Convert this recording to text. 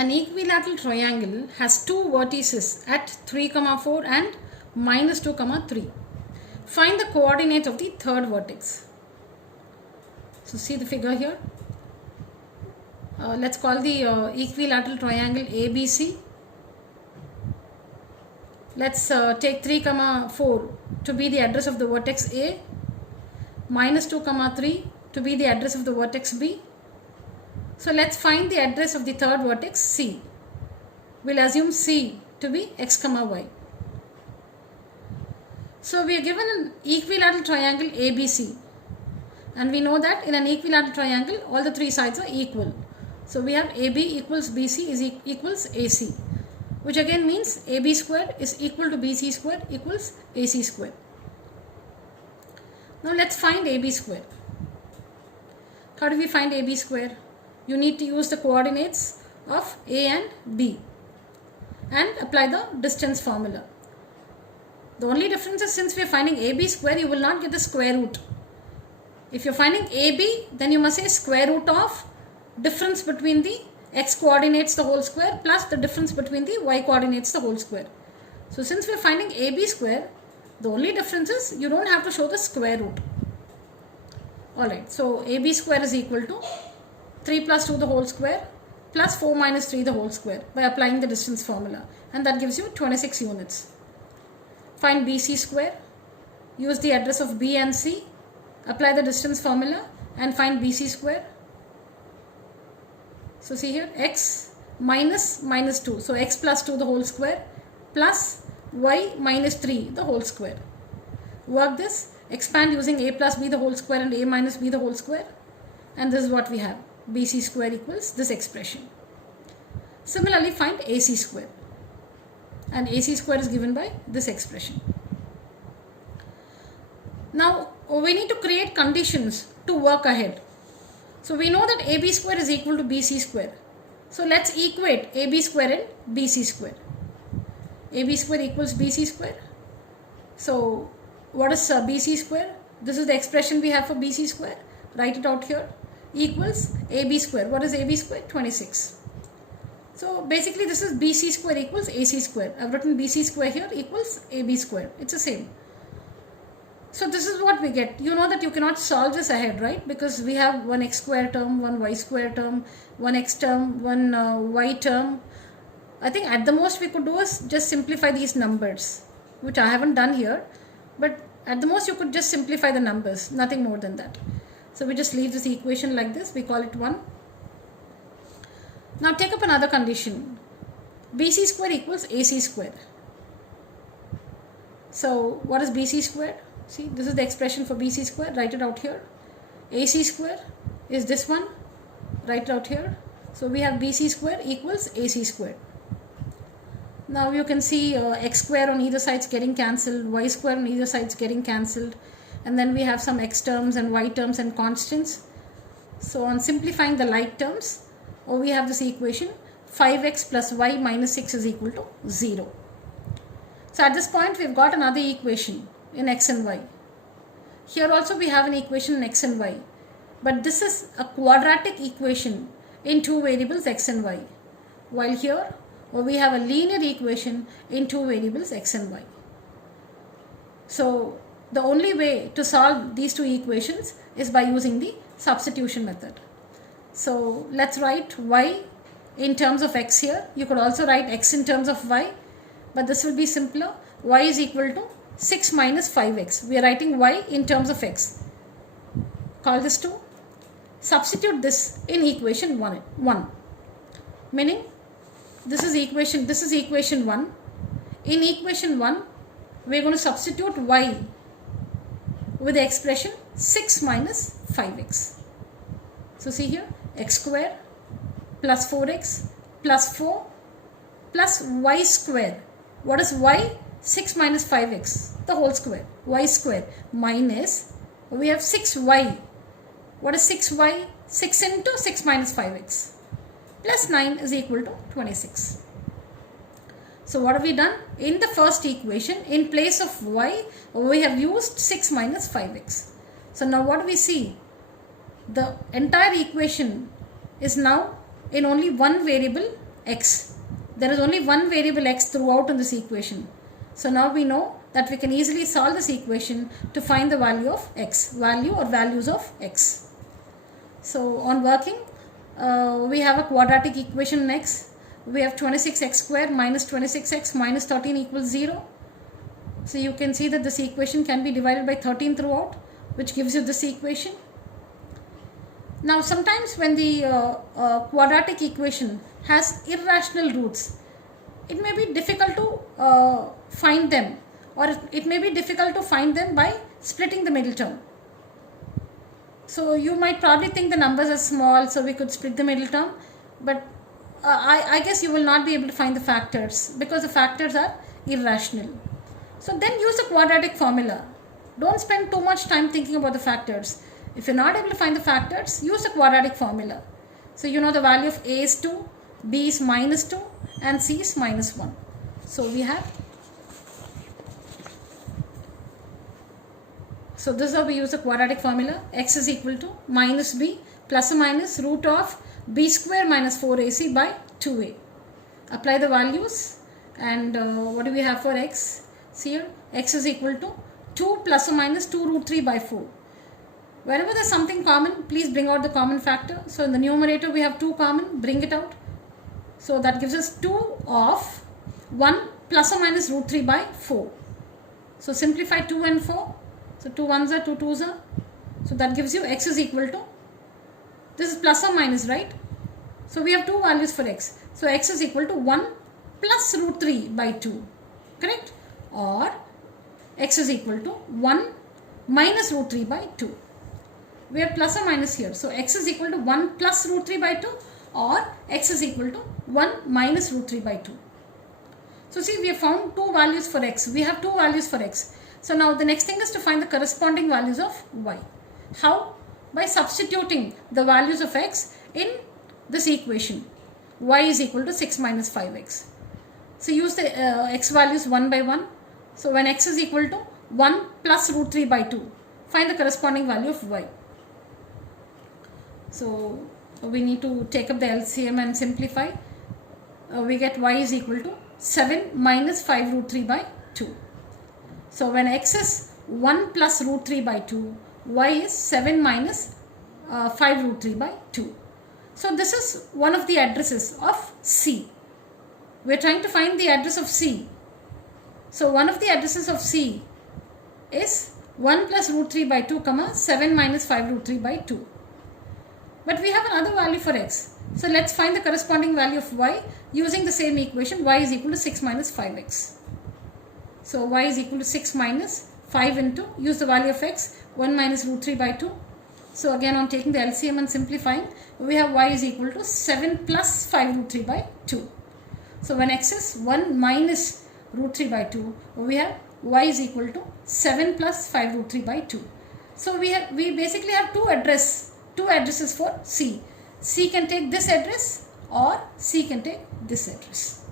An equilateral triangle has two vertices at 3, 4 and -2, 3. Find the coordinate of the third vertex. So see the figure here. Let's call the equilateral triangle ABC. Let's take 3, 4 to be the address of the vertex A, -2, 3 to be the address of the vertex B. So let's find the address of the third vertex C. We'll assume C to be x, y. So we are given an equilateral triangle ABC, and we know that in an equilateral triangle all the three sides are equal. So we have AB equals BC is equals AC, which again means AB squared is equal to BC squared equals AC squared. Now let's find AB square. How do we find AB square? You need to use the coordinates of A and B and apply the distance formula. The only difference is, since we are finding AB square, you will not get the square root. If you are finding AB, then you must say square root of difference between the x coordinates the whole square plus the difference between the y coordinates the whole square. So since we are finding AB square, the only difference is you don't have to show the square root. Alright, so AB square is equal to 3 plus 2 the whole square plus 4 minus 3 the whole square by applying the distance formula, and that gives you 26 units. Find BC square, use the address of B and C, apply the distance formula and find BC square. So see here, x minus -2, so x plus 2 the whole square plus y minus 3 the whole square. Work this, expand using a plus b the whole square and a minus b the whole square, and this is what we have. BC square equals this expression. Similarly, find AC square, and AC square is given by this expression. Now we need to create conditions to work ahead. So we know that AB square is equal to BC square. So let's equate AB square and BC square. AB square equals BC square. So what is BC square? This is the expression we have for BC square. Write it out here. Equals AB square. What is AB square? 26. So basically this is BC square equals AC square. I've written BC square here equals AB square. It's the same. So this is what we get. You know that you cannot solve this ahead, right? Because we have one x square term, one y square term, one x term, one y term. I think at the most we could do is just simplify these numbers, which I haven't done here. But at the most you could just simplify the numbers, nothing more than that. So we just leave this equation like this, we call it 1. Now take up another condition. BC square equals AC square. So what is BC square? See, this is the expression for BC square, write it out here. AC square is this one, write it out here. So we have BC square equals AC square. Now you can see x square on either side is getting cancelled, y square on either side is getting cancelled. And then we have some x terms and y terms and constants. So on simplifying the like terms, we have this equation 5x plus y minus 6 is equal to 0. So at this point we've got another equation in x and y. Here also we have an equation in x and y. But this is a quadratic equation in two variables x and y. While here we have a linear equation in two variables x and y. So the only way to solve these two equations is by using the substitution method. So let's write y in terms of x here. You could also write x in terms of y, but this will be simpler. Y is equal to 6 minus 5x. We are writing y in terms of x. Call this 2. Substitute this in equation 1. Meaning this is equation 1. In equation 1, we are going to substitute y with the expression 6 minus 5x. So see here, x square plus 4x plus 4 plus y square. What is y? 6 minus 5x, the whole square. Y square minus, we have 6y. What is 6y? 6 into 6 minus 5x plus 9 is equal to 26. So what have we done? In the first equation, in place of y, we have used 6 minus 5x. So now what do we see? The entire equation is now in only one variable x. There is only one variable x throughout in this equation. So now we know that we can easily solve this equation to find the value of x, value or values of x. So on working, we have a quadratic equation in x. We have 26x square minus 26x minus 13 equals 0. So you can see that this equation can be divided by 13 throughout, which gives you this equation. Now sometimes when the quadratic equation has irrational roots, it may be difficult to find them, or it may be difficult to find them by splitting the middle term. So you might probably think the numbers are small, so we could split the middle term, but I guess you will not be able to find the factors because the factors are irrational. So then use the quadratic formula. Don't spend too much time thinking about the factors. If you're not able to find the factors, use the quadratic formula. So you know the value of a is 2, b is minus 2 and c is minus 1. So we have, so this is how we use the quadratic formula. X is equal to minus b plus or minus root of b square minus 4ac by 2a. Apply the values, and what do we have for x? See here, x is equal to 2 plus or minus 2 root 3 by 4. Whenever there is something common, please bring out the common factor. So in the numerator we have 2 common, bring it out. So that gives us 2 of 1 plus or minus root 3 by 4. So simplify 2 and 4. So 2 ones are 2 twos are. So that gives you x is equal to, this is plus or minus, right? So we have two values for x. So x is equal to 1 plus root 3 by 2. Correct? Or x is equal to 1 minus root 3 by 2. We have plus or minus here. So x is equal to 1 plus root 3 by 2 or x is equal to 1 minus root 3 by 2. So see, we have found two values for x. We have two values for x. So now the next thing is to find the corresponding values of y. How? By substituting the values of x in this equation. Y is equal to 6 minus 5x. So use the x values one by one. So when x is equal to 1 plus root 3 by 2, find the corresponding value of y. So we need to take up the LCM and simplify. We get y is equal to 7 minus 5 root 3 by 2. So when x is 1 plus root 3 by 2, y is 7 minus 5 root 3 by 2. So this is one of the addresses of C. We are trying to find the address of C. So one of the addresses of C is 1 plus root 3 by 2, 7 minus 5 root 3 by 2. But we have another value for x. So let's find the corresponding value of y using the same equation. Y is equal to 6 minus 5x. So y is equal to 6 minus 5 into, use the value of x, 1 minus root 3 by 2. So again on taking the LCM and simplifying, we have y is equal to 7 plus 5 root 3 by 2. So when x is 1 minus root 3 by 2, we have y is equal to 7 plus 5 root 3 by 2. So we basically have two addresses for C. C can take this address or C can take this address.